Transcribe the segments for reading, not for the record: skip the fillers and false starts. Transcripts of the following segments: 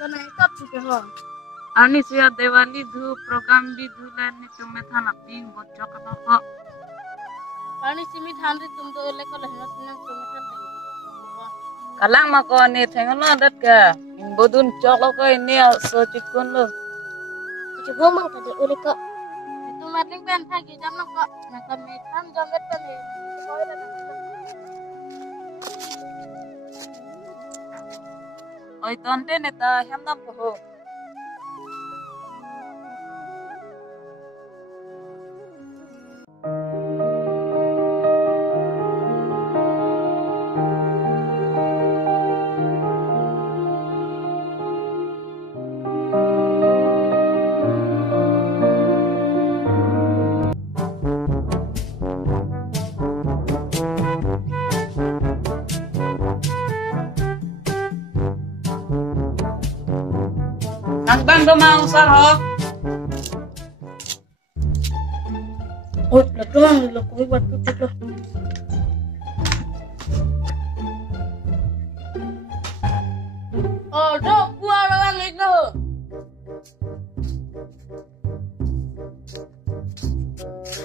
बनाए कब चुके हो अनि सिया देवाली धु प्रोग्राम भी धुलानी तुम्हें थाना पिंग बच्चों का बापा पानी सिमी ठान रे तुम तो ले कल है सिना तुम ठान kalang mako ni thengono dat ka bodun cholo ko ini so chikun lo कुछ हो मंग था ओले का तुम मारलिंग पेन था कि जम को मैं कम में थाम जम पे ने oi tonte neta hamdam ko Ang bang do mau sar ho oi la doang lo ko buat tu lo oh do gua orang itu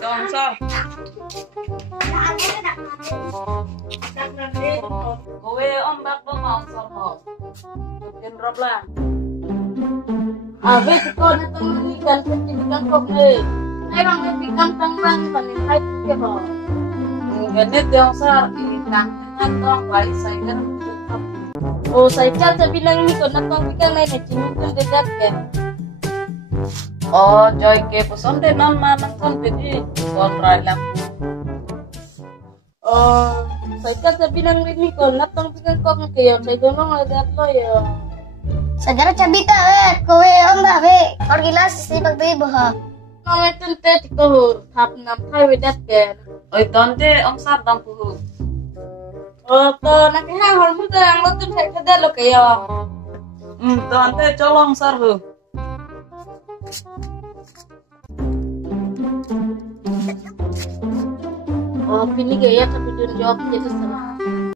dong sar kowe om bak do mau sar ho ken rob la abe ko na tong ni kan sertifikat ko ne bang ne pikam tang bang pan hai tu ke ho ganit dong sar ini tang tong bai sai kan oh saya cakap bilang ni ko na tong pikam nai na cinu tu dekat ke oh joy ke puson de non ma nang kon pedi kon rai lam oh saya cakap bilang ni ko na tong pikam ko ke yo saya dono ada lo yo Segera cabita kowe om babe और गिलास से बगदे बहा Mama tente ko thap nam thai wedat ke oi tonte om sar dam pu oh to na ke ha hol mu ta ang lo tu thai khada lo ke yo tonte cholong sar hu oh pini ke ya tapi dun job je tu